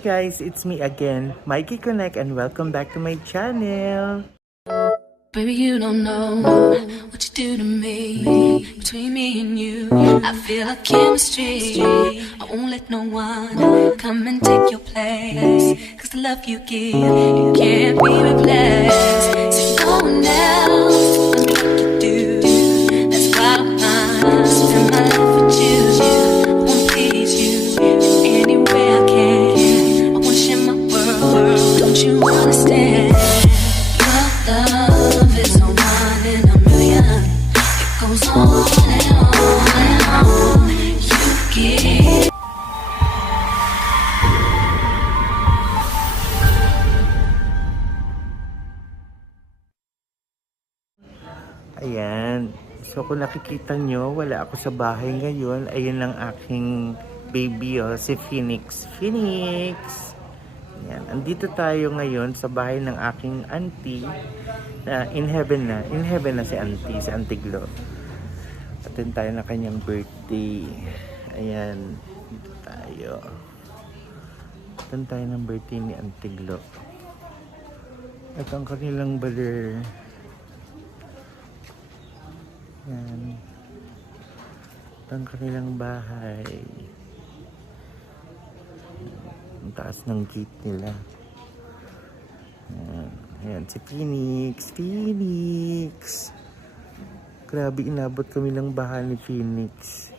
guys, it's me again, Mikey Connect, and welcome back to my channel. Baby, you don't know what you do to me. Between me and you, I feel like chemistry. I won't let no one come and take your place. Cause the love you give, it can't be replaced. So no one else tell me what to do. That's why I spend my life with you. I wanna please you in any way I can. I wanna share my world, don't you understand? Your love is a one in a million. It goes on and on and on. You give. Ayan. So kung nakikita nyo, wala ako sa bahay ngayon. Ayun ang aking baby, oh, si Phoenix. Phoenix! Ayan. Andito tayo ngayon sa bahay ng aking auntie. Na in heaven na. In heaven na si auntie, si Auntie Glo. Attend tayo na kanyang birthday. Ayan. Dito tayo. Attend tayo ng birthday ni Auntie Glo. Ito ang kanilang baler. Yan. Ito ang kanilang bahay. Ang taas ng gate nila. Yan. Ayan, si Phoenix. Phoenix! Grabe, inabot kami ng bahay ni Phoenix.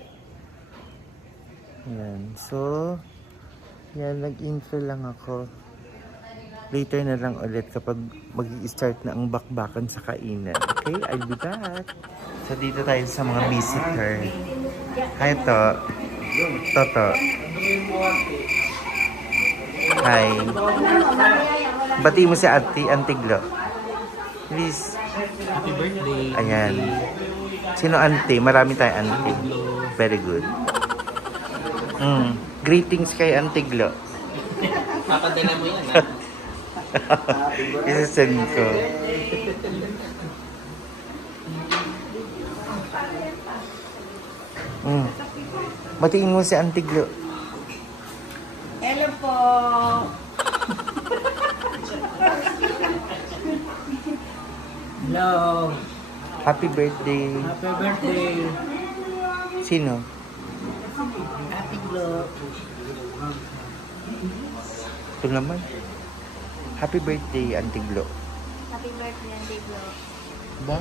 Ayan. So, yan, nag-intro lang ako. Later na lang ulit kapag mag-i-start na ang bakbakan sa kainan. Okay, I'll be back. So, dito tayo sa mga visitor. Hi, To. Toto. Hi. Bati mo si Auntie Glo. Please. Happy birthday. Ayan. Sino auntie? Marami tayong auntie. Very good. Greetings kay Auntie Glo. Papadala mo yan, ha? Isasend ko. Batiin mo si Auntie Glo. Hello po. Hello. Happy birthday. Happy birthday. Sino? Happy Glo. Ito naman. Happy birthday, Auntie Glo. Happy birthday, Auntie Glo. Ba?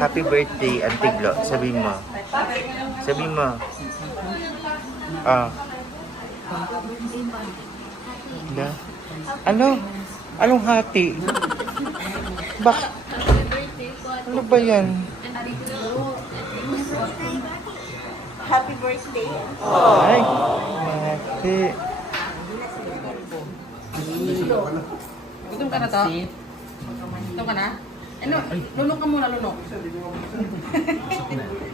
Happy birthday, Auntie Glo. Sabihin mo. Sabihin mo. Ah. Da? Ano? Anong hati? Bak? Ano ba yan? Happy birthday. Ay, hati. Gutom ka na to? Gutom ka na? Ano? Lunok ka muna, lunok.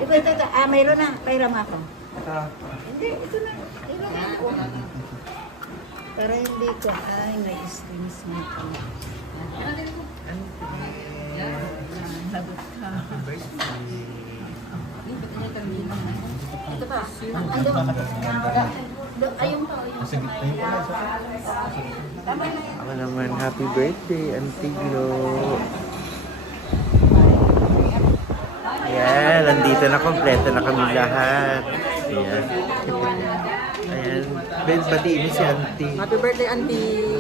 Ito. Mayroon na. Pairam ako. Hindi, ito na. Pairam ako. Pero hindi ko. Ay, na-streams mo ko. Lagot ka. Ito pa. Ayun to. Ako naman, happy birthday, Auntie Glo. Ayan, nandito na, kompleto na kami lahat. Ayan. Ayan. Ben, batiin mo si Auntie. Happy birthday, Auntie!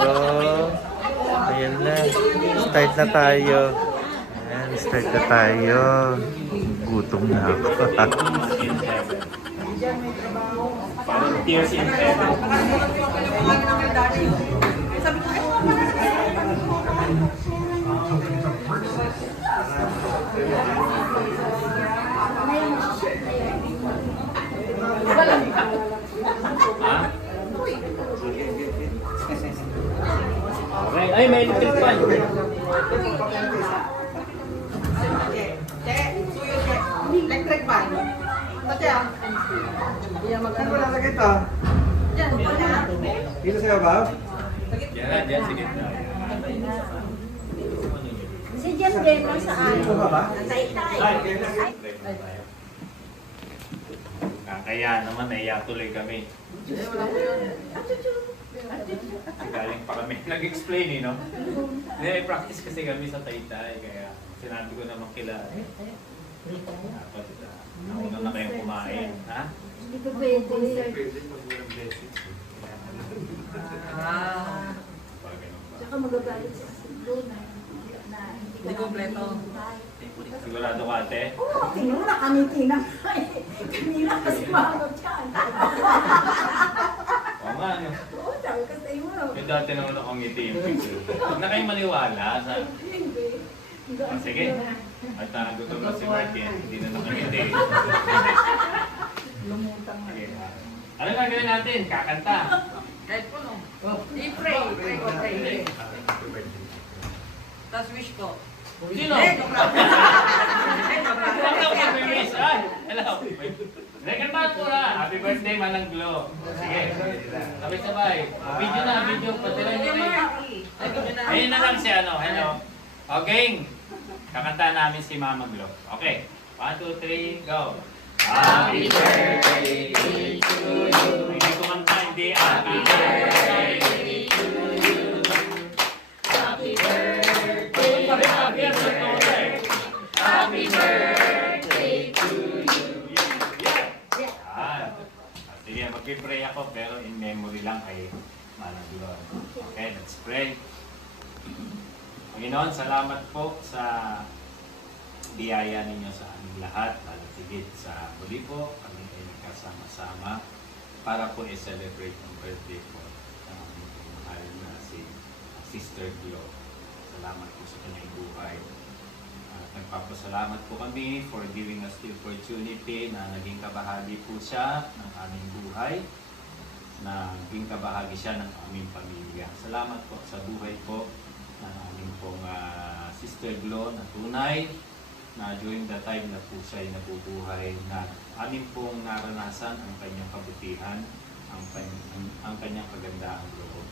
Oh, ayan na. Start na tayo. Ayan, start na tayo. Gutom na ako. Tears in heaven. Okay. Ay, may electric fan. Electric fan. Tatya. Saan mo lalagay ito? Dito sa baba? Yan, yan, sige. Si Nandiyan din lang sa ano. Tay-tay. Kaya naman naiyak tuloy kami. Galing pa kami nag-explain no? Hindi, practice kasi kami sa Taytay, kaya sinabi ko naman kila. Dapat nauna na kayong kumain, ha? Hindi ko pwede. Pwede mag-walang blessings. Ah. Pag ganun ba? Tsaka magagalit sa doon na Hindi kompleto. Sigurado ka, ate? Oo, tinura kami tinang. Kanina kasi mahamot yan. Oo nga, no? Oo, sabi ko sa iyo. May dati naman akong ngiti yung picture. Huwag na kayong maniwala. Hindi. Sige. At nagutom na si Martin, hindi na nakangiti. Lumutang na. Sige. Ano gagawin natin? Kakanta. Kahit po no. I-pray. Pray ko, pray. Tapos wish ko. Sino? Joke lang. Huwag na mag-wish. Ay, hello. Second part po na. Happy birthday, Manang Glo. Sige. Sabay-sabay. Video na, video. Patilan nyo na yun. Ayun na lang si ano. Hello. Okay. Kakanta namin si Mama Glo. Okay. 1, 2, 3, go. Happy birthday to you. Hindi ko kanta, hindi. Happy birthday to you. Happy birthday. Happy birthday to you. Yeah. Sige, mag-pray ako pero in memory lang kay Manang Glo. Okay, let's pray. Panginoon, salamat po sa biyaya ninyo sa aming lahat. Higit sa huli po, kami ay nagkasama-sama para po i-celebrate ang birthday po ng aming mahal na si Sister Glo. Salamat po sa kanyang buhay. At nagpapasalamat po kami for giving us the opportunity na naging kabahagi po siya ng aming buhay, na naging kabahagi siya ng aming pamilya. Salamat po sa buhay po ng aming pong Sister Glo na tunay, na during the time na po siya ay nabubuhay, na amin pong naranasan ang kanyang kabutihan, ang kanyang kagandahang loob,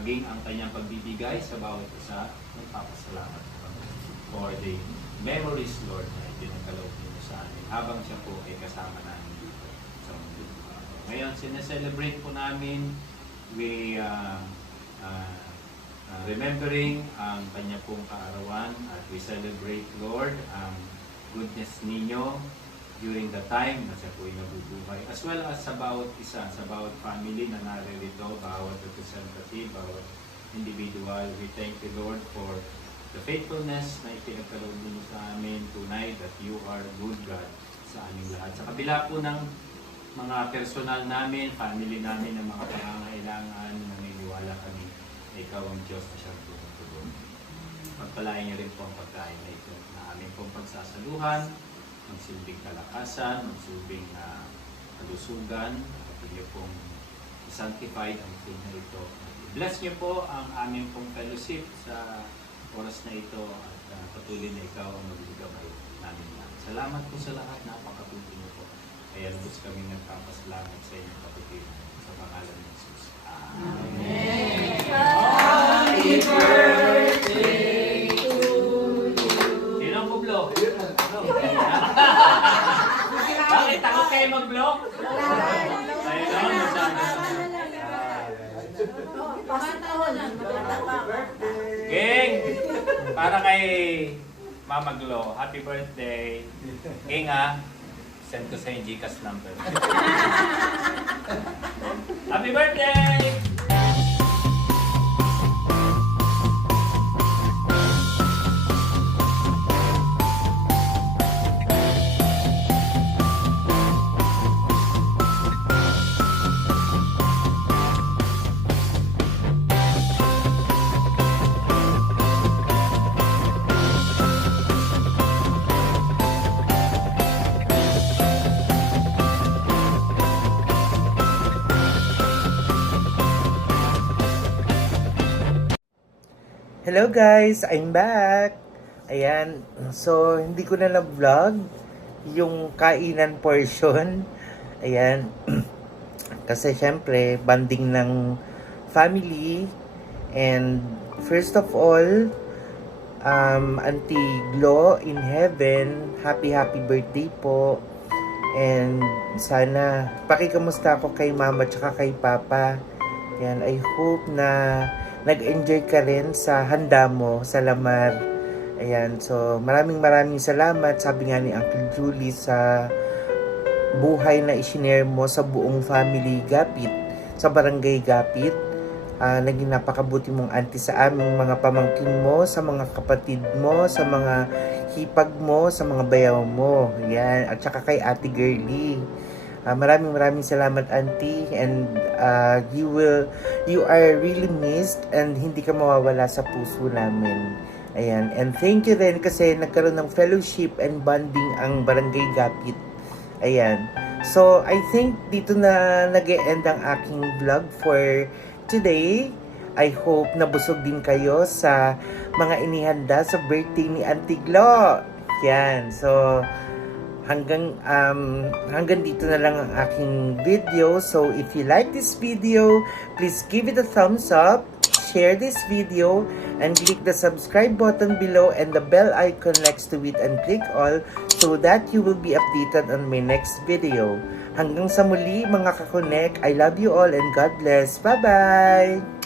maging ang kanyang pagbibigay sa bawat isa. Nagpapasalamat po kami for the memories, Lord, na itinagkaloob ninyo sa amin habang siya po ay kasama namin dito sa mundo. Ngayon, sineselebrate po namin, we remembering ang kanya pong kaarawan, at we celebrate, Lord, ang goodness ninyo during the time na siya po ay nabubuhay, as well as sa bawat isa, sa bawat family na naririto, bawat representative, bawat individual. We thank you, Lord, for the faithfulness na ipinagkaloob ninyo sa amin. Tunay that you are good God sa aming lahat. Sa kabila po ng mga personal namin, family namin, ng mga pangangailangan, naniniwala kami ikaw ang Diyos na siyang tumutulong. Pagpalain niyo rin po ang pagkain na ito na aming pong pagsasaluhan, magsilbing kalakasan, magsilbing kalusugan, at inyo pong sanctified ang food na ito. Bless niyo po ang aming pong fellowship sa oras na ito, at patuloy na ikaw ang magbigabay namin lahat. Salamat po sa lahat, napakatuloy niyo po. Kaya lubos kami nagpapasalamat sa inyong kapatiran sa pangalan ng Jesus. Amen. Happy birthday to you. Sino ang bublo? Bakit takot kayo mag-block? Ayun naman, masabi. King! Para kay Mama Glo, happy birthday. King send ko sa yung Gcash number. Happy birthday! Hello guys, I'm back. Ayan, so hindi ko na na-vlog yung kainan portion. Ayan, kasi syempre banding ng family. And first of all, Auntie Glo in heaven. Happy birthday po. And sana pakikamusta ako kay mama tsaka kay papa. Yan, I hope na nag-enjoy ka rin sa handa mo sa lamar. Ayan, so maraming salamat. Sabi nga ni Uncle Julie sa buhay na isinare mo sa buong family Gapit, sa barangay Gapit. Naging napakabuti mong auntie sa aming mga pamangkin mo, sa mga kapatid mo, sa mga hipag mo, sa mga bayaw mo. Yan. At saka kay Ate Girlie. Maraming salamat, auntie. And you are really missed and hindi ka mawawala sa puso namin. Ayan. And thank you rin kasi nagkaroon ng fellowship and bonding ang barangay Gapit. Ayan. So, I think dito na nag-e-end ang aking vlog for today. I hope nabusog din kayo sa mga inihanda sa birthday ni Auntie Glo. Yan. So, hanggang dito na lang ang aking video. So, if you like this video, please give it a thumbs up, share this video, and click the subscribe button below and the bell icon next to it and click all so that you will be updated on my next video. Hanggang sa muli mga kakonek, I love you all and God bless. Bye-bye!